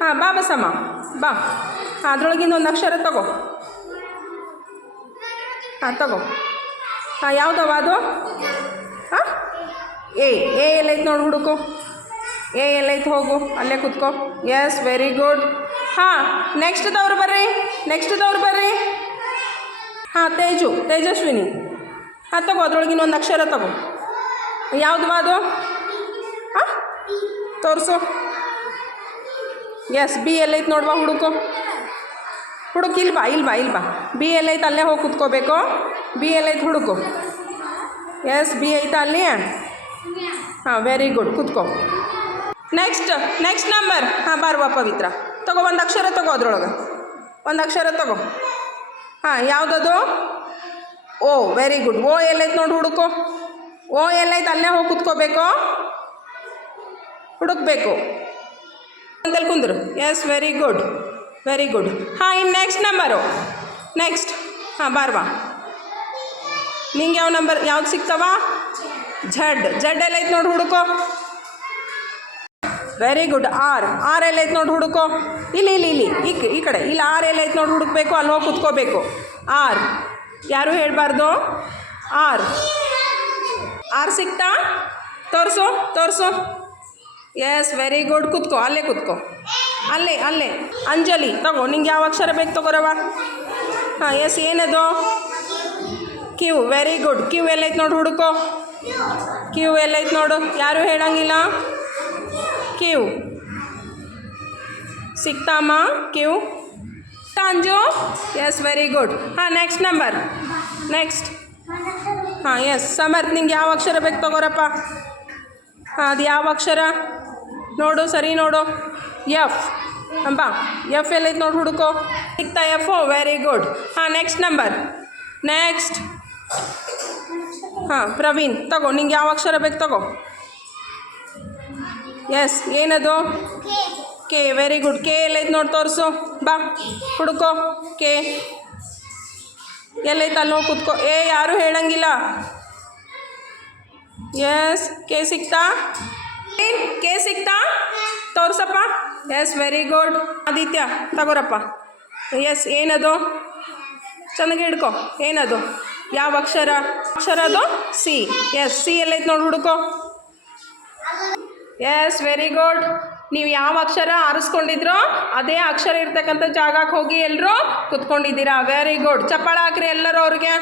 ಹಾಂ ಬಾ ಬಸಮ್ಮ ಬಾ. ಹಾಂ ಅದರೊಳಗಿಂದ ಒಂದು ಅಕ್ಷರ ತಗೋ. ಹಾಂ ತಗೋ. ಹಾಂ ಯಾವುದವ ಅದು? ಹಾಂ ಎ ಎಲ್ಲೈತೆ ನೋಡಿ ಹುಡುಕು. ಎ ಎಲ್ಲೈತೆ ಹೋಗು, ಅಲ್ಲೇ ಕೂತ್ಕೋ. S very good. ಹಾಂ ನೆಕ್ಸ್ಟ್ದವ್ರು ಬರ್ರಿ, ನೆಕ್ಸ್ಟ್ದವ್ರು ಬರ್ರಿ. ಹಾಂ ತೇಜಸ್ವಿನಿ. ಹಾಂ ತಗೋ, ಅದರೊಳಗಿನ ಒಂದು ಅಕ್ಷರ ತಗೋ. ಯಾವುದವ ಅದು? ಹಾಂ ತೋರಿಸು. ಎಸ್ ಬಿ ಎಲ್ಲೈತೆ ನೋಡುವ ಹುಡುಕು. ಹುಡುಕು ಇಲ್ಲಿ ಬಾ. ಬಿ ಎಲ್ಲೈತೆ ಅಲ್ಲೇ ಹೋಗಿ ಕುತ್ಕೋಬೇಕು. ಬಿ ಎಲ್ಲೈತೆ ಹುಡುಕು. ಎಸ್ ಬಿ ಐತಾ ಅಲ್ಲಿ? ಹಾಂ ವೆರಿ ಗುಡ್, ಕುತ್ಕೋ. Next number. ಹಾಂ ಬಾರುವ ಪವಿತ್ರ. ತಗೋ ಒಂದು ಅಕ್ಷರ ತಗೋ, ಅದ್ರೊಳಗೆ ಒಂದು ಅಕ್ಷರ ತಗೋ. ಹಾಂ ಯಾವುದದು? ಓ ವೆರಿ ಗುಡ್. ಓ ಎಲ್ಲೈತೆ ನೋಡಿ ಹುಡುಕು. ಓ ಎಲ್ಲೈತೆ ಅಲ್ಲೇ ಹೋಗಿ ಕುತ್ಕೋಬೇಕು, ಹುಡುಕ್ಬೇಕು. ಅಂತಲ್ಲಿ ಕುಂದ್ರು. S very good. ಹಾಂ ಇನ್ನು ನೆಕ್ಸ್ಟ್ ನಂಬರು. ನೆಕ್ಸ್ಟ್. ಹಾಂ ಬಾರ್ವಾ. ನಿಂಗೆ ಯಾವ ನಂಬರ್ ಯಾವ್ದು ಸಿಗ್ತಾವ? ಝಡ್ ಎಲ್ಲೈತೆ ನೋಡಿ ಹುಡುಕೋ. Very good. ಆರ್ ಎಲ್ಲೈತೆ ನೋಡಿ ಹುಡುಕೋ. ಇಲ್ಲಿ ಈ ಕಡೆ ಇಲ್ಲಿ ಆರ್ ಎಲ್ಲೈತೆ ನೋಡಿ ಹುಡುಕ್ಬೇಕು, ಅಲ್ಲಿ ಹೋಗಿ ಕುತ್ಕೋಬೇಕು. ಆರ್ ಯಾರು ಹೇಳಬಾರ್ದು. ಆರ್ ಸಿಕ್ತಾ? ತೋರಿಸು. Yes very good. ಕುತ್ಕೋ, ಅಲ್ಲೇ ಕುತ್ಕೋ. ಅಲ್ಲೇ ಅಂಜಲಿ ತಗೋ. ನಿಂಗೆ ಯಾವ ಅಕ್ಷರ ಬೇಕು ತಗೋರವ. ಹಾಂ ಎಸ್ ಏನದು? Q very good. ಕ್ಯೂ ಎಲ್ಲೈತೆ ನೋಡು ಹುಡುಕೋ. ಕ್ಯೂ ಎಲ್ಲೈತೆ ನೋಡು, ಯಾರು ಹೇಳಂಗಿಲ್ಲ. ಕ್ಯೂ ಸಿಕ್ತಾಮ? Q Anju. Yes very good. ಹಾಂ ನೆಕ್ಸ್ಟ್ ನಂಬರ್. ನೆಕ್ಸ್ಟ್. ಹಾಂ ಎಸ್ ಸಮರ್ಥ್. ನಿಂಗೆ ಯಾವ ಅಕ್ಷರ ಬೇಕು ತಗೋರಪ್ಪ. ಹಾಂ ಅದು ಯಾವ ಅಕ್ಷರ ನೋಡು, ಸರಿ ನೋಡು. ಎಫ್ ಬಾ. ಎಫ್ ಎಲ್ಲೈತೆ ನೋಡಿ ಹುಡುಕೋ. ಸಿಕ್ತಾ ಎಫು? Very good. ಹಾಂ ನೆಕ್ಸ್ಟ್ ನಂಬರ್. ನೆಕ್ಸ್ಟ್. ಹಾಂ ಪ್ರವೀಣ್ ತಗೋ. ನಿಂಗೆ ಯಾವ ಅಕ್ಷರ ಬೇಕು ತಗೋ. ಎಸ್ ಏನದು? K very good. ಕೆ ಎಲ್ಲೈತೆ ನೋಡಿ ತೋರಿಸು. ಬಾ ಹುಡುಕೋ. ಕೆ ಎಲ್ಲೈತೆ ಅಲ್ಲಿ ಹೋಗಿ ಕೂತ್ಕೋ. ಏ ಯಾರು ಹೇಳಂಗಿಲ್ಲ. ಎಸ್ ಕೆ ಸಿಕ್ತಾ? ತೋರ್ಸಪ್ಪ. Yes very good. ಆದಿತ್ಯ ತಗೋರಪ್ಪ. ಎಸ್ ಏನದು? ಚೆನ್ನಾಗಿ ಹಿಡ್ಕೊ. ಏನದು? ಯಾವ ಅಕ್ಷರ ಅದು? ಸಿ. ಎಸ್ ಸಿ ಎಲ್ಲೈತೆ ನೋಡಿ ಹುಡುಕೋ. S very good. ನೀವು ಯಾವ ಅಕ್ಷರ ಆರಿಸ್ಕೊಂಡಿದ್ರೋ ಅದೇ ಅಕ್ಷರ ಇರ್ತಕ್ಕಂಥ ಜಾಗಕ್ಕೆ ಹೋಗಿ ಎಲ್ಲರೂ ಕುತ್ಕೊಂಡಿದ್ದೀರಾ. Very good. ಚಪ್ಪಾಳೆ ಹಾಕ್ರಿ ಎಲ್ಲರೂ ಅವ್ರಿಗೆ.